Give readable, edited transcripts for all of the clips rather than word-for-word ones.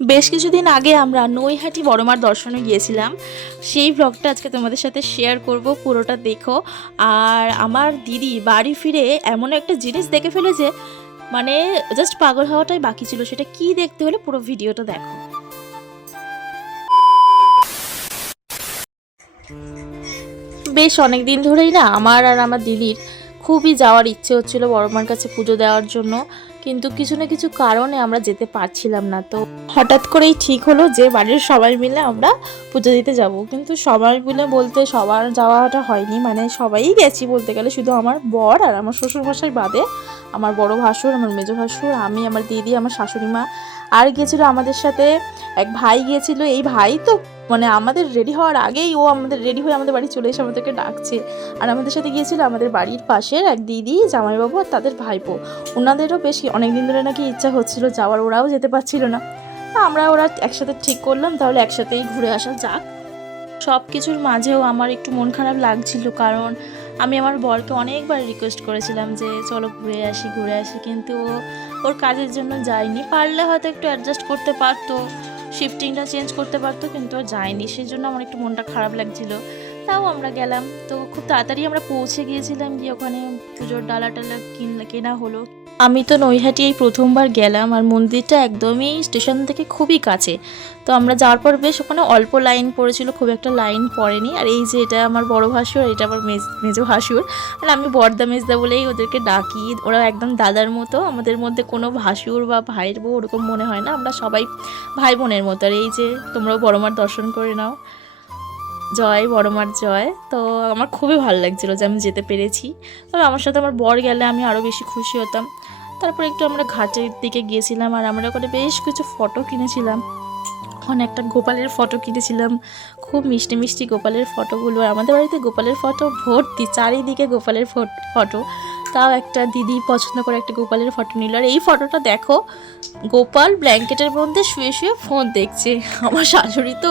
বেশ কিছুদিন আগে আমরা নৈহাটি বড়মার দর্শনে গিয়েছিলাম। সেই ব্লগটা আজকে তোমাদের সাথে শেয়ার করব, পুরোটা দেখো। আর আমার দিদি বাড়ি ফিরে এমন একটা জিনিস দেখে ফেলেছে, মানে জাস্ট পাগল হওয়াটাই বাকি ছিল। সেটা কি দেখতে হলে পুরো ভিডিওটা দেখো। বেশ অনেক দিন ধরেই না আমার আর আমার দিদির খুবই যাওয়ার ইচ্ছে হচ্ছিল বড়মার কাছে পুজো দেওয়ার জন্য, কিন্তু কিছু না কিছু কারণে আমরা যেতে পারছিলাম না। তো হঠাৎ করেই ঠিক হলো যে বাড়ির সবাই মিলে আমরা পুজো দিতে যাব। কিন্তু সবাই মিলে বলতে সবার যাওয়াটা হয়নি, মানে সবাই গেছি বলতে গেলে, শুধু আমার বর আর আমার শ্বশুরমশাই বাদে। আমার বড় ভাসুর, আমার মেজো ভাসুর, আমি, আমার দিদি, আমার শাশুড়ি মা, আর গিয়েছিল আমাদের সাথে এক ভাই গিয়েছিল। এই ভাই তো মানে আমাদের রেডি হওয়ার আগেই ও আমাদের রেডি হয়ে আমাদের বাড়ি চলে এসে আমাদেরকে ডাকছে। আর আমাদের সাথে গিয়েছিল আমাদের বাড়ির পাশের এক দিদি, জামাইবাবু আর তাদের ভাইপো। ওনাদেরও বেশ অনেকদিন ধরে নাকি ইচ্ছা হচ্ছিল যাওয়ার, ওরাও যেতে পারছিল না। ওরা একসাথে ঠিক করলাম তাহলে একসাথেই ঘুরে আসা যাক। সব কিছুর মাঝেও আমার একটু মন খারাপ লাগছিল, কারণ আমি আমার বরকে অনেকবার রিকোয়েস্ট করেছিলাম যে চলো ঘুরে আসি ঘুরে আসি, কিন্তু ওর কাজের জন্য যায়নি। পারলে হয়তো একটু অ্যাডজাস্ট করতে পারতো, শিফটিংটা চেঞ্জ করতে পারতো, কিন্তু আর যায়নি। সেই জন্য আমার একটু মনটা খারাপ লাগছিল। তাও আমরা গেলাম, তো খুব তাড়াতাড়ি আমরা পৌঁছে গিয়েছিলাম, গিয়ে ওখানে পুজোর ডালা টালা কেনা হলো। আমি তো নৈহাটি এই প্রথমবার গেলাম, আর মন্দিরটা একদমই স্টেশন থেকে খুবই কাছে। তো আমরা যাওয়ার পর বেশ ওখানে অল্প লাইন পড়েছিল, খুব একটা লাইন পড়েনি। আর এই যে এটা আমার বড় ভাসুর, এটা আমার মেজো ভাসুর। আর আমি বড়দা মেজদা বলেই ওদেরকে ডাকি। ওরা একদম দাদার মতো, আমাদের মধ্যে কোনো ভাসুর বা ভাইয়ের বউ ওরকম মনে হয় না, আমরা সবাই ভাই বোনের মতো। আর এই যে তোমরাও বড়মার দর্শন করে নাও, জয় বড়মার জয়। তো আমার খুবই ভালো লাগছিলো যে আমি যেতে পেরেছি। তবে আমার সাথে আমার বর গেলে আমি আরও বেশি খুশি হতাম। তারপর একটু আমরা ঘাটের দিকে গিয়েছিলাম, আর আমরা ওখানে বেশ কিছু ফটো কিনেছিলাম। ওখানে একটা গোপালের ফটো কিনেছিলাম, খুব মিষ্টি মিষ্টি গোপালের ফটোগুলো। আর আমাদের বাড়িতে গোপালের ফটো ভর্তি, চারিদিকে গোপালের ফটো। তাও একটা দিদি পছন্দ করে একটা গোপালের ফটো নিল। আর এই ফটোটা দেখো, গোপাল ব্ল্যাঙ্কেটের মধ্যে শুয়ে শুয়ে ফোন দেখছে। আমার শাশুড়ি তো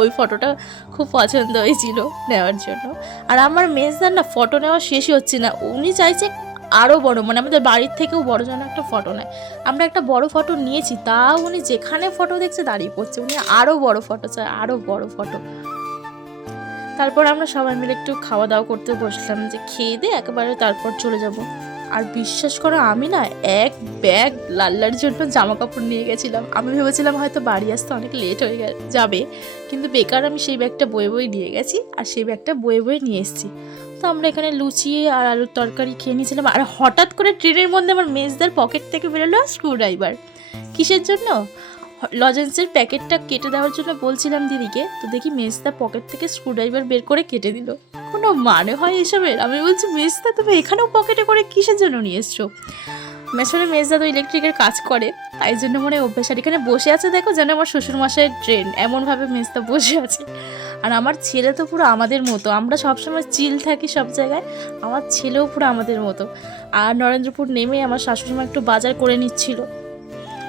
ওই ফটোটা খুব পছন্দ হয়েছিল নেওয়ার জন্য। আর আমার মেজদার না ফটো নেওয়া শেষই হচ্ছে না, উনি চাইছে আরও বড়, মানে আমাদের বাড়ির থেকেও বড় যেন একটা ফটো নেয়। আমরা একটা বড় ফটো নিয়েছি, তাও উনি যেখানে ফটো দেখছে দাঁড়িয়ে পড়ছে, উনি আরও বড় ফটো চায়, আরও বড় ফটো। তারপর আমরা সবাই মিলে একটু খাওয়া দাওয়া করতে বসলাম, যে খেয়ে দিয়ে একেবারে তারপর চলে যাব। আর বিশ্বাস করো, আমি না এক ব্যাগ লাল্লার জন্য জামা কাপড় নিয়ে গেছিলাম। আমি ভেবেছিলাম হয়তো বাড়ি আসতে অনেক লেট হয়ে যাবে, কিন্তু বেকার আমি সেই ব্যাগটা বয়ে বয়ে নিয়ে গেছি, আর সেই ব্যাগটা বয়ে বয়ে নিয়ে এসেছি। তো আমরা এখানে লুচি আর আলুর তরকারি খেয়ে নিয়েছিলাম। আর হঠাৎ করে ট্রেনের মধ্যে আমার মেজদার পকেট থেকে বেরোলো স্ক্রুড্রাইভার। কিসের জন্য? লজেন্সের প্যাকেটটা কেটে দেওয়ার জন্য বলছিলাম দিদিকে, তো দেখি মেজদা পকেট থেকে স্ক্রুড্রাইভার বের করে কেটে দিল। কোনো মানে হয় এসবের? আমি বলছি, মেজদা তুমি এখানেও পকেটে করে কিসের জন্য নিয়ে এসছো? আসলে মেজদা তো ইলেকট্রিকের কাজ করে, তাই জন্য মনে অভ্যাস। আর এখানে বসে আছে দেখো, যেন আমার শ্বশুরমশাইয়ের ট্রেন, এমনভাবে মেজদা বসে আছে। আর আমার ছেলে তো পুরো আমাদের মতো, আমরা সবসময় চিল থাকি সব জায়গায়, আমার ছেলেও পুরো আমাদের মতো। আর নরেন্দ্রপুর নেমে আমার শাশুড়িমা একটু বাজার করে নিচ্ছিল।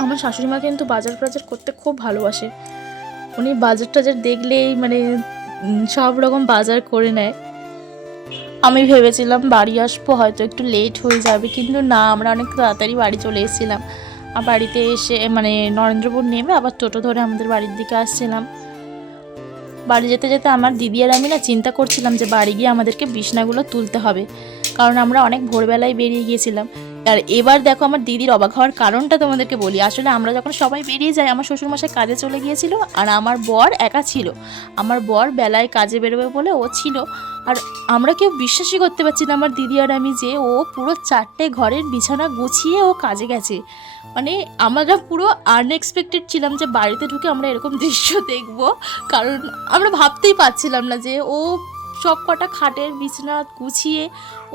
আমার শাশুড়িমা কিন্তু বাজার করতে খুব ভালোবাসে, উনি বাজার টাজার দেখলেই মানে সব রকম বাজার করে নেয়। আমি ভেবেছিলাম বাড়ি আসবো, হয়তো একটু লেট হয়ে যাবে, কিন্তু না, আমরা অনেক তাড়াতাড়ি বাড়ি চলে এসেছিলাম। আর বাড়িতে এসে মানে নরেন্দ্রপুর নেমে আবার টোটো ধরে আমাদের বাড়ির দিকে আসছিলাম। বাড়ি যেতে যেতে আমার দিদি আর আমি না চিন্তা করছিলাম যে বাড়ি গিয়ে আমাদেরকে বিছনাগুলো তুলতে হবে, কারণ আমরা অনেক ভোরবেলায় বেরিয়ে গিয়েছিলাম। আর এবার দেখো আমার দিদির অবাক হওয়ার কারণটা তোমাদেরকে বলি। আসলে আমরা যখন সবাই বেরিয়ে যাই, আমার শ্বশুরমশাই কাজে চলে গিয়েছিল, আর আমার বর একা ছিল। আমার বর বেলায় কাজে বেরোবে বলে ও ছিল। আর আমরা কেউ বিশ্বাসই করতে পারছি না, আমার দিদি আর আমি, যে ও পুরো 4টে ঘরের বিছানা গুছিয়ে ও কাজে গেছে। মানে আমরা পুরো আনএক্সপেক্টেড ছিলাম যে বাড়িতে ঢুকে আমরা এরকম দৃশ্য দেখব, কারণ আমরা ভাবতেই পারছিলাম না যে ও সব কটা খাটের বিছানা গুছিয়ে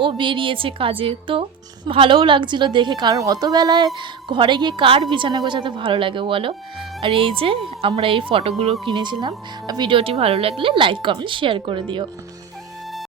ও বেরিয়েছে কাজে। তো ভালোও লাগছিল দেখে, কারণ অত বেলায় ঘরে গিয়ে কার বিছানা গোছাতে ভালো লাগে বলো। আর এই যে আমরা এই ফটোগুলো কিনেছিলাম। ভিডিওটি ভালো লাগলে লাইক কমেন্ট শেয়ার করে দিও।